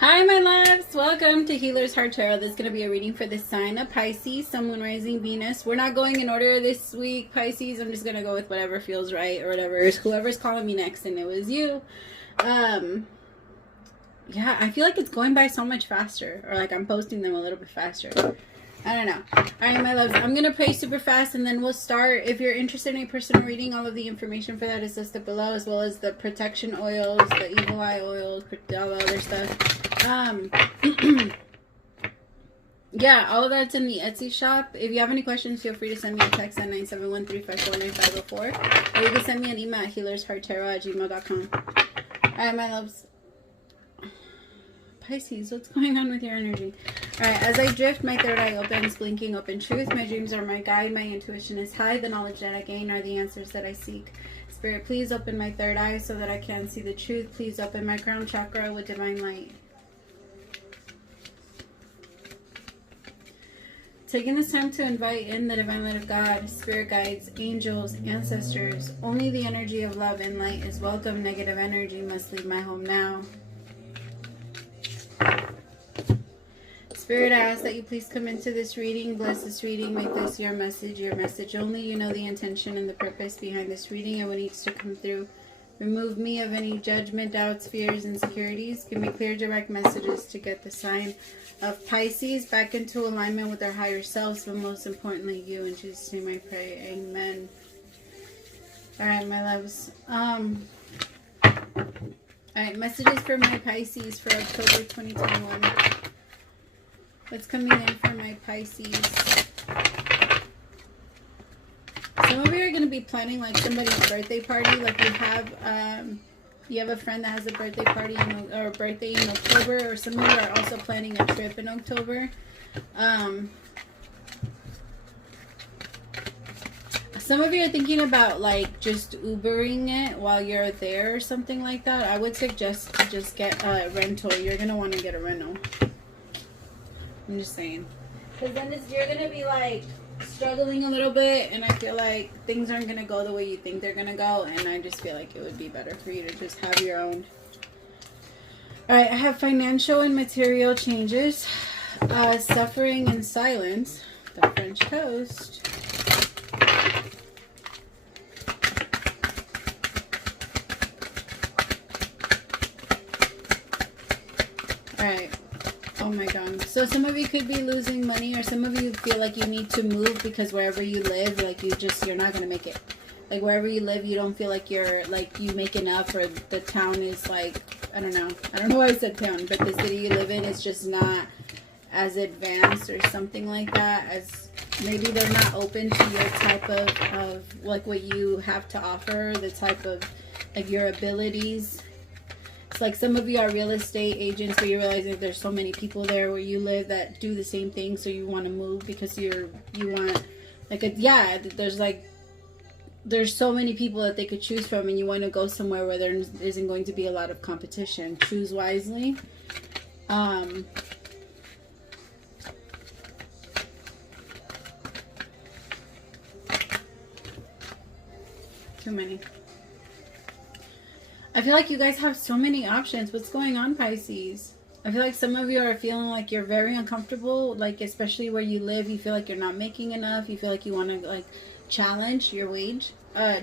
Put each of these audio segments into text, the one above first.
Hi, my loves. Welcome to Healer's Heart Tarot. This is going to be a reading for the sign of Pisces, Sun, Moon, Rising, Venus. We're not going in order this week, Pisces. I'm just going to go with whatever feels right or whatever. Whoever's calling me next, and it was you. Yeah, I feel like it's going by so much faster. Or like I'm posting them a little bit faster. I don't know. Alright, my loves. I'm going to pray super fast and then we'll start. If you're interested in a personal reading, all of the information for that is listed below, as well as the protection oils, the evil eye oils, all the other stuff. Yeah, all of that's in the Etsy shop. If you have any questions, feel free to send me a text at 971-354-9504. Or you can send me an email at healershearttarot@gmail.com. Alright, my loves. Pisces, what's going on with your energy? Alright, as I drift, my third eye opens, blinking open truth. My dreams are my guide, my intuition is high. The knowledge that I gain are the answers that I seek. Spirit, please open my third eye so that I can see the truth. Please open my crown chakra with divine light. Taking this time to invite in the divine light of God, spirit guides, angels, ancestors. Only the energy of love and light is welcome. Negative energy must leave my home now. Spirit, I ask that you please come into this reading. Bless this reading. Make this your message only. You know the intention and the purpose behind this reading and what needs to come through. Remove me of any judgment, doubts, fears, insecurities. Give me clear, direct messages to get the sign of Pisces back into alignment with their higher selves, but most importantly, you. In Jesus' name I pray. Amen. Alright, my loves. Alright, messages for my Pisces for October 2021. What's coming in for my Pisces? Some of you are going to be planning like somebody's birthday party. Like you have a friend that has a birthday party or a birthday in October, or some of you are also planning a trip in October. Some of you are thinking about like just Ubering it while you're there or something like that. I would suggest to just get a rental. You're going to want to get a rental. I'm just saying. Because then you're going to be like struggling a little bit, and I feel like things aren't going to go the way you think they're going to go, and I just feel like it would be better for you to just have your own. Alright, I have financial and material changes, suffering and silence, the French coast. Alright. Oh my god. So some of you could be losing money, or some of you feel like you need to move because wherever you live, like you're not going to make it. Like wherever you live, you don't feel like you make enough, or the town is like, I don't know why I said town, but the city you live in is just not as advanced or something like that, as maybe they're not open to your type of like what you have to offer, the type of like your abilities. Like some of you are real estate agents, but you realize that there's so many people there where you live that do the same thing, so you want to move because you want like there's so many people that they could choose from, and you want to go somewhere where there isn't going to be a lot of competition. Choose wisely. Too many. I feel like you guys have so many options. What's going on, Pisces? I feel like some of you are feeling like you're very uncomfortable, like especially where you live. You feel like you're not making enough. You feel like you want to like challenge your wage,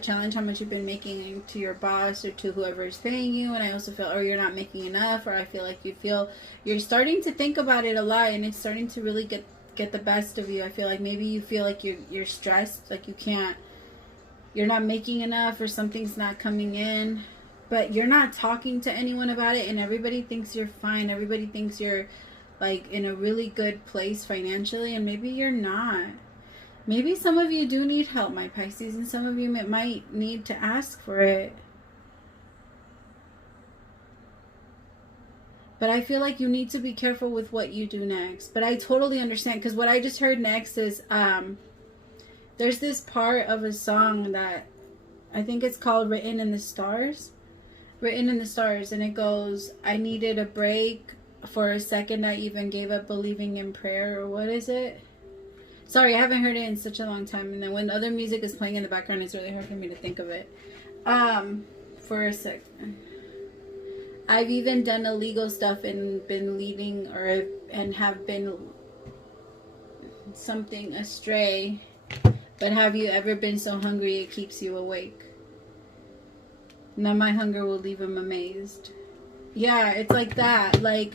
challenge how much you've been making to your boss or to whoever is paying you. And I also feel, or you're not making enough, or I feel like you're starting to think about it a lot, and it's starting to really get the best of you. I feel like maybe you feel like you're stressed, like you're not making enough, or something's not coming in. But you're not talking to anyone about it, and everybody thinks you're fine. Everybody thinks you're like in a really good place financially, and maybe you're not. Maybe some of you do need help, my Pisces, and some of you might need to ask for it. But I feel like you need to be careful with what you do next. But I totally understand, because what I just heard next is there's this part of a song that I think it's called Written in the Stars. Written in the Stars, and it goes, I needed a break. For a second I even gave up believing in prayer, or what is it? Sorry, I haven't heard it in such a long time, and then when other music is playing in the background, it's really hard for me to think of it. For a second I've even done illegal stuff and been leading and have been something astray. But have you ever been so hungry it keeps you awake? Now my hunger will leave him amazed. Yeah, it's like that. Like,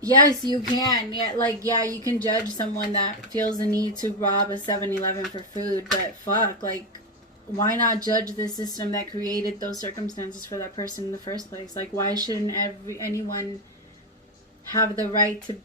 yes, you can. Yeah, like, yeah, you can judge someone that feels the need to rob a 7-Eleven for food, but fuck, like, why not judge the system that created those circumstances for that person in the first place? Like, why shouldn't anyone have the right to...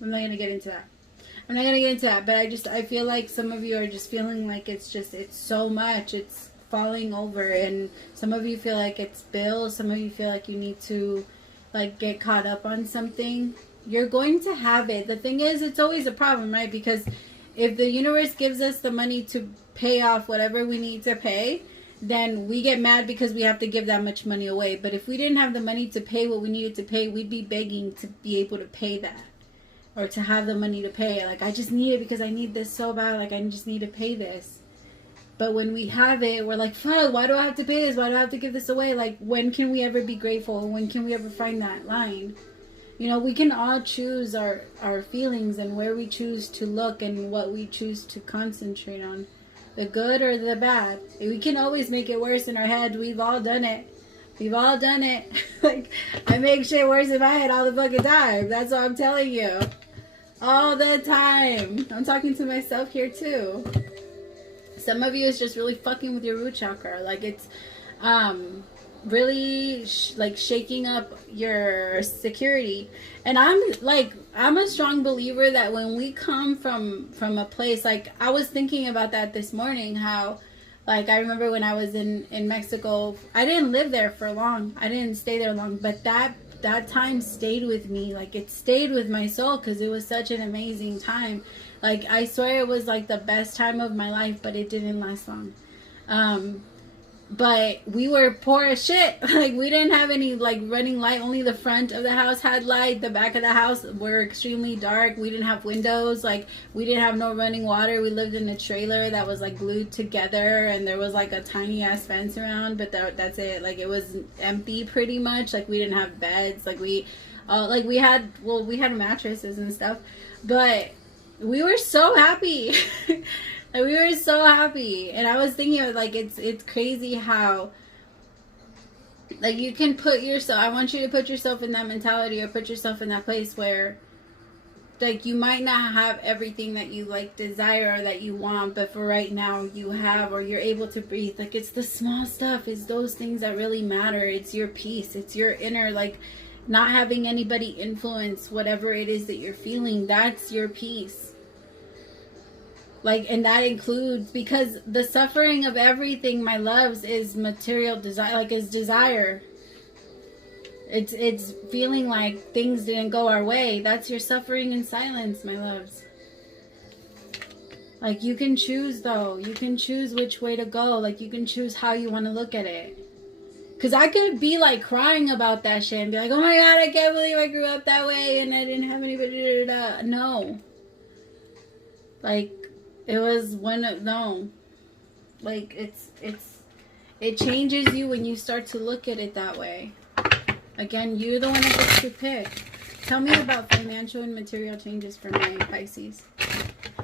I'm not going to get into that. But I feel like some of you are just feeling like it's so much. It's falling over. And some of you feel like it's bills. Some of you feel like you need to, like, get caught up on something. You're going to have it. The thing is, it's always a problem, right? Because if the universe gives us the money to pay off whatever we need to pay, then we get mad because we have to give that much money away. But if we didn't have the money to pay what we needed to pay, we'd be begging to be able to pay that. Or to have the money to pay. Like, I just need it because I need this so bad. Like, I just need to pay this. But when we have it, we're like, fuck, why do I have to pay this? Why do I have to give this away? Like, when can we ever be grateful? When can we ever find that line? You know, we can all choose our feelings and where we choose to look and what we choose to concentrate on. The good or the bad. We can always make it worse in our head. We've all done it. We've all done it. Like, I make shit worse in my head all the fucking time. That's what I'm telling you. All the time. I'm talking to myself here too. Some of you is just really fucking with your root chakra. Like, it's really like shaking up your security. And I'm a strong believer that when we come from a place, like, I was thinking about that this morning, how, like, I remember when I was in Mexico, I didn't live there for long. I didn't stay there long, but that time stayed with me. Like, it stayed with my soul because it was such an amazing time. Like, I swear it was like the best time of my life, but it didn't last long. But we were poor as shit. Like, we didn't have any, like, running light. Only the front of the house had light. The back of the house were extremely dark. We didn't have windows. Like, we didn't have no running water. We lived in a trailer that was, like, glued together. And there was, like, a tiny-ass fence around. But that's it. Like, it was empty pretty much. Like, we didn't have beds. Like, we had mattresses and stuff. But we were so happy. We were so happy. And I was thinking of, like, it's crazy how, like, you can put yourself, I want you to put yourself in that mentality, or put yourself in that place where, like, you might not have everything that you, like, desire or that you want, but for right now you have, or you're able to breathe. Like, it's the small stuff. It's those things that really matter. It's your peace. It's your inner, like, not having anybody influence whatever it is that you're feeling. That's your peace. Like, and that includes, because the suffering of everything, my loves, is material desire, like, is desire. It's feeling like things didn't go our way. That's your suffering in silence, my loves. Like, you can choose, though. You can choose which way to go. Like, you can choose how you want to look at it. Because I could be, like, crying about that shit and be like, oh my god, I can't believe I grew up that way and I didn't have anybody. No. Like, it was no. Like, it changes you when you start to look at it that way. Again, you're the one that gets to pick. Tell me about financial and material changes for my Pisces.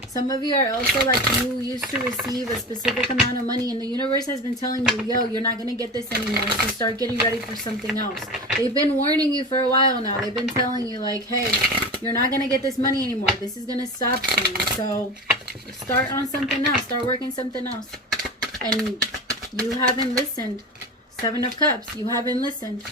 Some of you are also like, you used to receive a specific amount of money and the universe has been telling you, yo, you're not going to get this anymore, so start getting ready for something else. They've been warning you for a while now. They've been telling you, like, hey, you're not going to get this money anymore. This is going to stop soon. So start on something else. Start working something else. And you haven't listened. 7 of Cups. You haven't listened.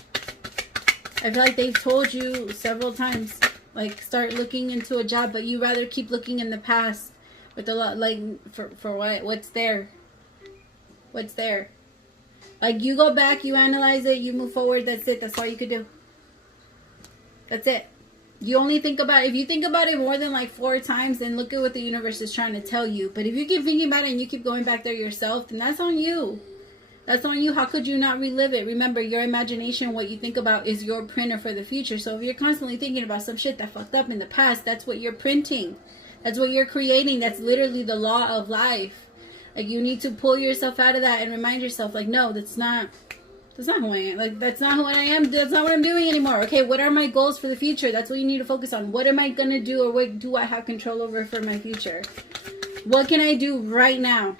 I feel like they've told you several times, like, start looking into a job, but you rather keep looking in the past with a lot, like, for what? What's there? What's there? Like, you go back, you analyze it, you move forward. That's it. That's all you could do. That's it. You only think about, if you think about it more than like 4 times, then look at what the universe is trying to tell you. But if you keep thinking about it and you keep going back there yourself, then that's on you. That's on you. How could you not relive it? Remember, your imagination, what you think about, is your printer for the future. So if you're constantly thinking about some shit that fucked up in the past, that's what you're printing. That's what you're creating. That's literally the law of life. Like, you need to pull yourself out of that and remind yourself, like, no, that's not That's not who I am. Like, that's not who I am. That's not what I'm doing anymore. Okay, what are my goals for the future? That's what you need to focus on. What am I going to do, or what do I have control over for my future? What can I do right now?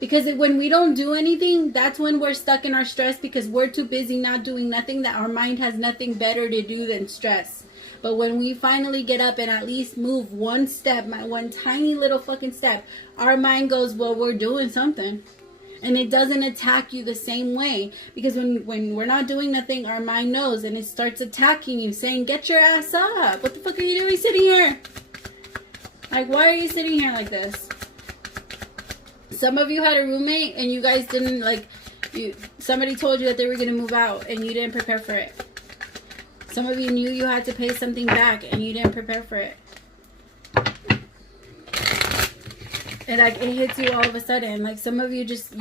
Because when we don't do anything, that's when we're stuck in our stress, because we're too busy not doing nothing, that our mind has nothing better to do than stress. But when we finally get up and at least move one step, one tiny little fucking step, our mind goes, well, we're doing something. And it doesn't attack you the same way. Because when we're not doing nothing, our mind knows, and it starts attacking you, saying, get your ass up. What the fuck are you doing sitting here? Like, why are you sitting here like this? Some of you had a roommate and you guys didn't, like, somebody told you that they were going to move out and you didn't prepare for it. Some of you knew you had to pay something back and you didn't prepare for it. And like, it hits you all of a sudden. Like, some of you just,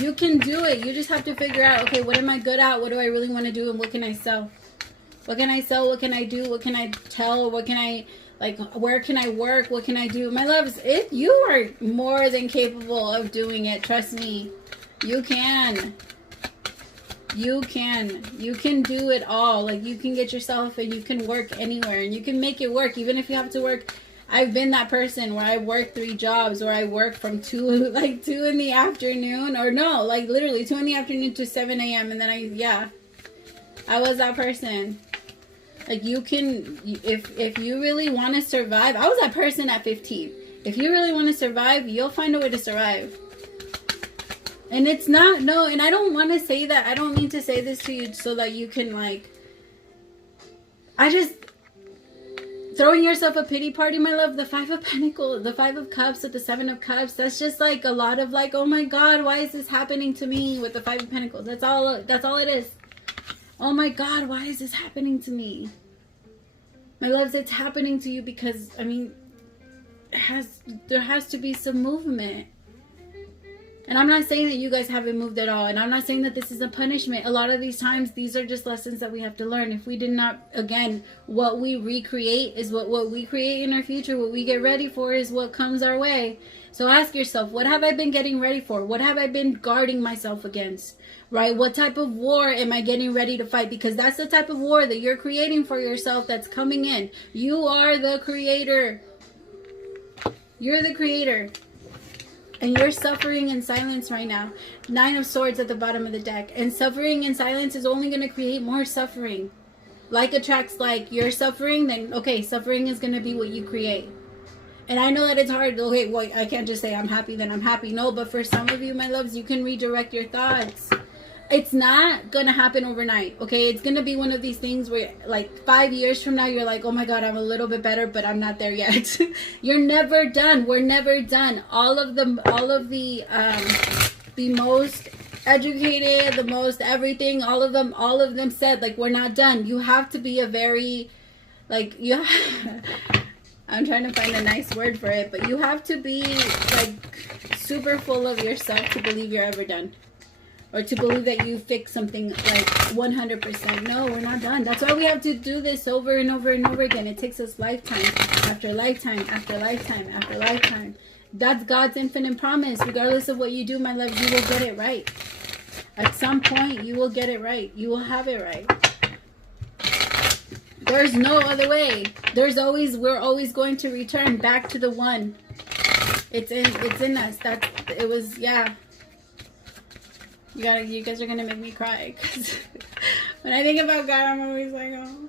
you can do it. You just have to figure out, okay, what am I good at? What do I really want to do? And what can I sell? What can I sell? What can I do? What can I tell? What can I, like, where can I work? What can I do? My loves, if you are more than capable of doing it, trust me, you can. You can do it all. Like, you can get yourself, and you can work anywhere, and you can make it work, even if you have to work. I've been that person where I work 3 jobs, where I work from 2 in the afternoon, or no, like literally 2 in the afternoon to 7 a.m. And then I was that person. Like, you can, if you really want to survive, I was that person at 15. If you really want to survive, you'll find a way to survive. And it's not, no, and I don't want to say that, I don't mean to say this to you so that you can, like, throwing yourself a pity party, my love. The 5 of Pentacles, the 5 of Cups with the 7 of Cups, that's just like a lot of like, oh my God, why is this happening to me with the 5 of Pentacles? That's all it is. Oh my God, why is this happening to me? My loves, it's happening to you because, I mean, there has to be some movement. And I'm not saying that you guys haven't moved at all. And I'm not saying that this is a punishment. A lot of these times, these are just lessons that we have to learn. If we did not, again, what we recreate is what we create in our future. What we get ready for is what comes our way. So ask yourself, what have I been getting ready for? What have I been guarding myself against? Right? What type of war am I getting ready to fight? Because that's the type of war that you're creating for yourself that's coming in. You are the creator. You're the creator. And you're suffering in silence right now. 9 of Swords at the bottom of the deck. And suffering in silence is only going to create more suffering. Like attracts like. You're suffering, then okay, suffering is going to be what you create. And I know that it's hard. Okay, well, I can't just say I'm happy, then I'm happy. No, but for some of you, my loves, you can redirect your thoughts. It's not going to happen overnight, okay? It's going to be one of these things where, like, 5 years from now, you're like, oh my God, I'm a little bit better, but I'm not there yet. You're never done. We're never done. All of the most educated, the most everything, all of them said, like, we're not done. You have to be a very, like, I'm trying to find a nice word for it, but you have to be, like, super full of yourself to believe you're ever done. Or to believe that you fix something like 100%. No, we're not done. That's why we have to do this over and over and over again. It takes us lifetime after lifetime after lifetime after lifetime. That's God's infinite promise. Regardless of what you do, my love, you will get it right. At some point, you will get it right. You will have it right. There's no other way. We're always going to return back to the one. It's in us. Yeah. You guys are gonna make me cry, because when I think about God, I'm always like, oh.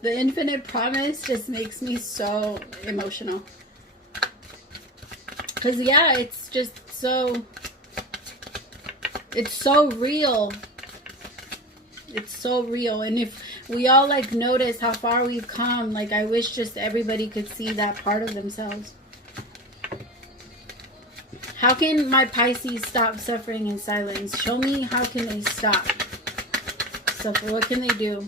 The infinite promise just makes me so emotional. Because yeah, it's just so, it's so real. It's so real. And if we all like notice how far we've come, like, I wish just everybody could see that part of themselves. How can my Pisces stop suffering in silence? Show me, how can they stop suffer? What can they do?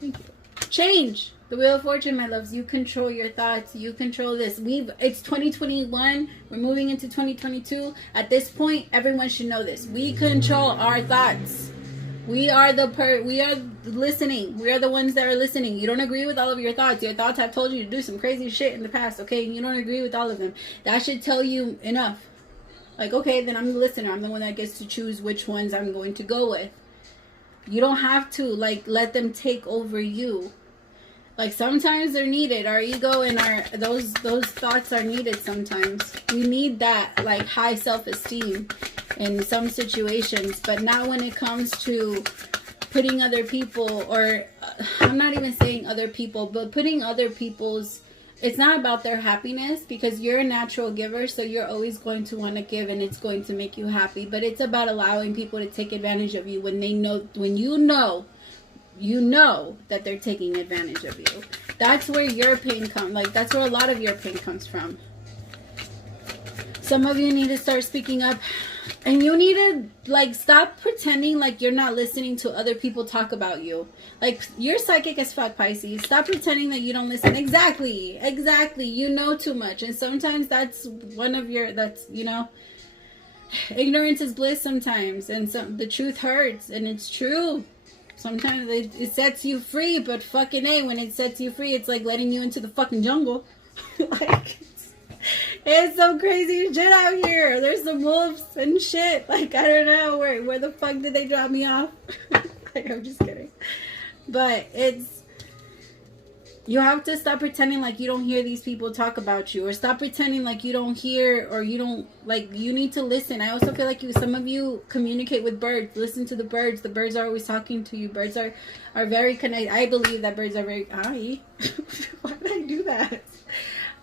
Thank you. Change. The Wheel of Fortune, my loves. You control your thoughts. You control this. It's 2021. We're moving into 2022. At this point, everyone should know this. We control our thoughts. We are listening. We are the ones that are listening. You don't agree with all of your thoughts. Your thoughts have told you to do some crazy shit in the past, okay? You don't agree with all of them. That should tell you enough. Like, okay, then I'm the listener. I'm the one that gets to choose which ones I'm going to go with. You don't have to, like, let them take over you. Like, sometimes they're needed. Our ego and those thoughts are needed sometimes. We need that, like, high self-esteem in some situations. But not when it comes to putting other people, or I'm not even saying other people, but putting other people's, it's not about their happiness, because you're a natural giver, so you're always going to want to give, and it's going to make you happy. But it's about allowing people to take advantage of you when they know, when you know that they're taking advantage of you. That's where your pain comes. Like, that's where a lot of your pain comes from. Some of you need to start speaking up, and you need to, like, stop pretending like you're not listening to other people talk about you. Like, you're psychic as fuck, Pisces. Stop pretending that you don't listen. Exactly. You know too much. And sometimes that's one of your, you know, ignorance is bliss sometimes. And the truth hurts, and it's true. Sometimes it sets you free, but fucking A, when it sets you free, it's like letting you into the fucking jungle. Like, it's some crazy shit out here. There's some wolves and shit. Like, I don't know, where the fuck did they drop me off? Like, I'm just kidding. But you have to stop pretending like you don't hear these people talk about you, or stop pretending like you don't hear, or you don't, like, you need to listen. I also feel like some of you communicate with birds. Listen to the birds. The birds are always talking to you. Birds are very connected. I believe that birds are very, why did I do that?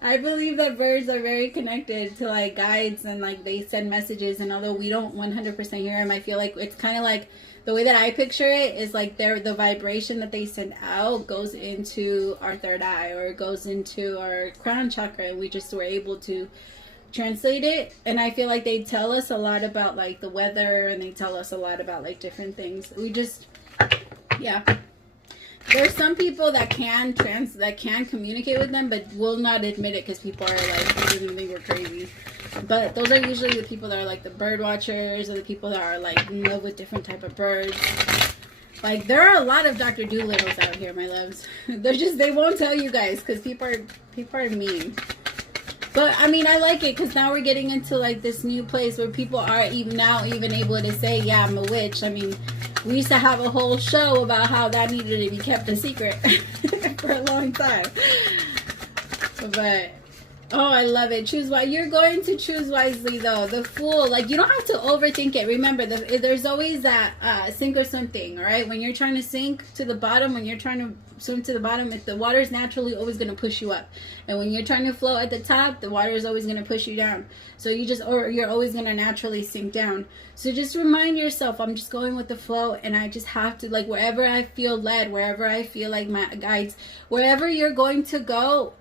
I believe that birds are very connected to, like, guides, and, like, they send messages, and although we don't 100% hear them, I feel like it's kind of like, the way that I picture it is like the vibration that they send out goes into our third eye, or it goes into our crown chakra, and we just were able to translate it. And I feel like they tell us a lot about, like, the weather, and they tell us a lot about, like, different things. We just, yeah. There's some people that can communicate with them, but will not admit it, because people are like, they think we're crazy. But those are usually the people that are like the bird watchers, or the people that are like in love with different type of birds. Like, there are a lot of Dr. Doolittles out here, my loves. They won't tell you guys, because people are mean. But I mean, I like it, because now we're getting into, like, this new place where people are even able to say, yeah, I'm a witch. I mean, we used to have a whole show about how that needed to be kept a secret for a long time. But oh, I love it. Choose wisely. You're going to choose wisely, though. The Fool, like, you don't have to overthink it. Remember, there's always that sink or swim thing, all right? When you're trying to sink to the bottom, when you're trying to swim to the bottom, the water is naturally always going to push you up. And when you're trying to float at the top, the water is always going to push you down. So you're always going to naturally sink down. So just remind yourself, I'm just going with the flow, and I just have to, like, wherever I feel led, wherever I feel like my guides, wherever you're going to go,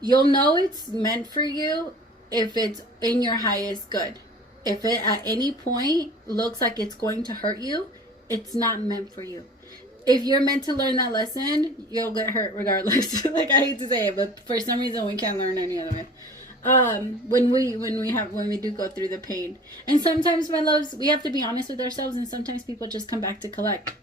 you'll know it's meant for you if it's in your highest good. If it at any point looks like it's going to hurt you, it's not meant for you. If you're meant to learn that lesson, you'll get hurt regardless. Like, I hate to say it, but for some reason we can't learn any other way. When we do go through the pain. And sometimes, my loves, we have to be honest with ourselves, and sometimes people just come back to collect.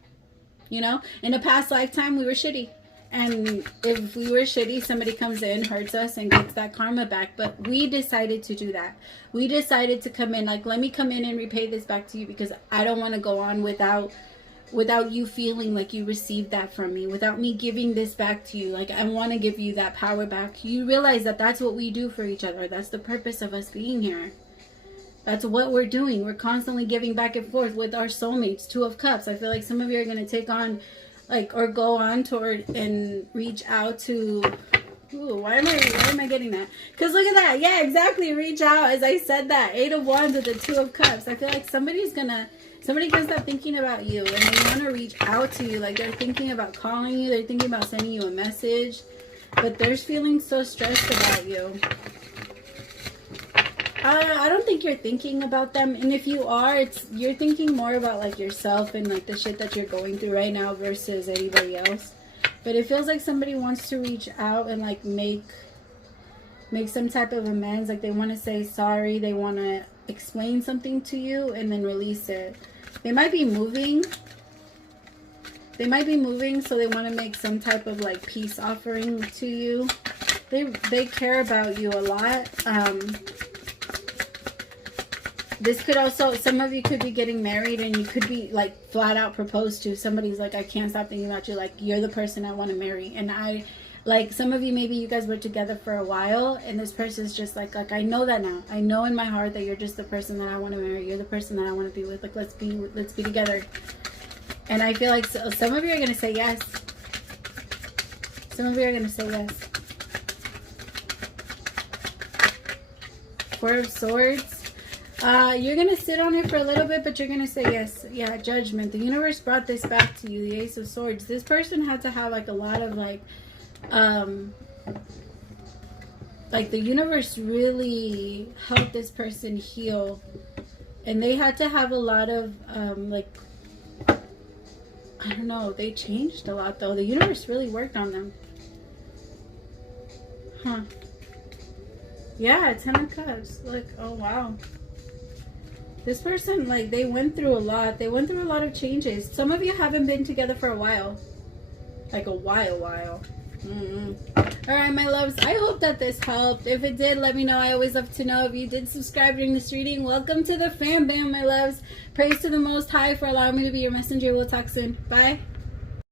You know, in a past lifetime we were shitty. And if we were shitty, somebody comes in, hurts us, and gets that karma back. But we decided to do that. We decided to come in, like, let me come in and repay this back to you, because I don't want to go on without you feeling like you received that from me, without me giving this back to you. Like, I want to give you that power back. You realize that that's what we do for each other. That's the purpose of us being here. That's what we're doing. We're constantly giving back and forth with our soulmates. Two of Cups. I feel like some of you are going to take on, like, or go on toward and reach out to, ooh, why am I getting that? Because look at that. Yeah, exactly. Reach out. As I said that, 8 of Wands with the 2 of Cups. I feel like somebody can start thinking about you, and they want to reach out to you. Like, they're thinking about calling you. They're thinking about sending you a message, but they're feeling so stressed about you. I don't think you're thinking about them, and if you are, you're thinking more about, like, yourself and, like, the shit that you're going through right now versus anybody else. But it feels like somebody wants to reach out and, like, make some type of amends. Like, they want to say sorry, they want to explain something to you, and then release it. They might be moving, so they want to make some type of, like, peace offering to you. They care about you a lot. This could also, some of you could be getting married and you could be like flat out proposed to. Somebody's like, I can't stop thinking about you. Like, you're the person I want to marry. And like, some of you, maybe you guys were together for a while and this person's just like, I know that now. I know in my heart that you're just the person that I want to marry. You're the person that I want to be with. Like, let's be together. And I feel like some of you are going to say yes. Some of you are going to say yes. Four of Swords. You're going to sit on it for a little bit, but you're going to say yes. Yeah, Judgment. The universe brought this back to you, the Ace of Swords. This person had to have like a lot of like the universe really helped this person heal. And they had to have a lot of like, I don't know, they changed a lot though. The universe really worked on them. Huh. Yeah, 10 of Cups. Look, oh wow. This person, like, they went through a lot. They went through a lot of changes. Some of you haven't been together for a while. Like a while. Alright, my loves. I hope that this helped. If it did, let me know. I always love to know. If you did subscribe during this reading, welcome to the fam bam, my loves. Praise to the Most High for allowing me to be your messenger. We'll talk soon. Bye.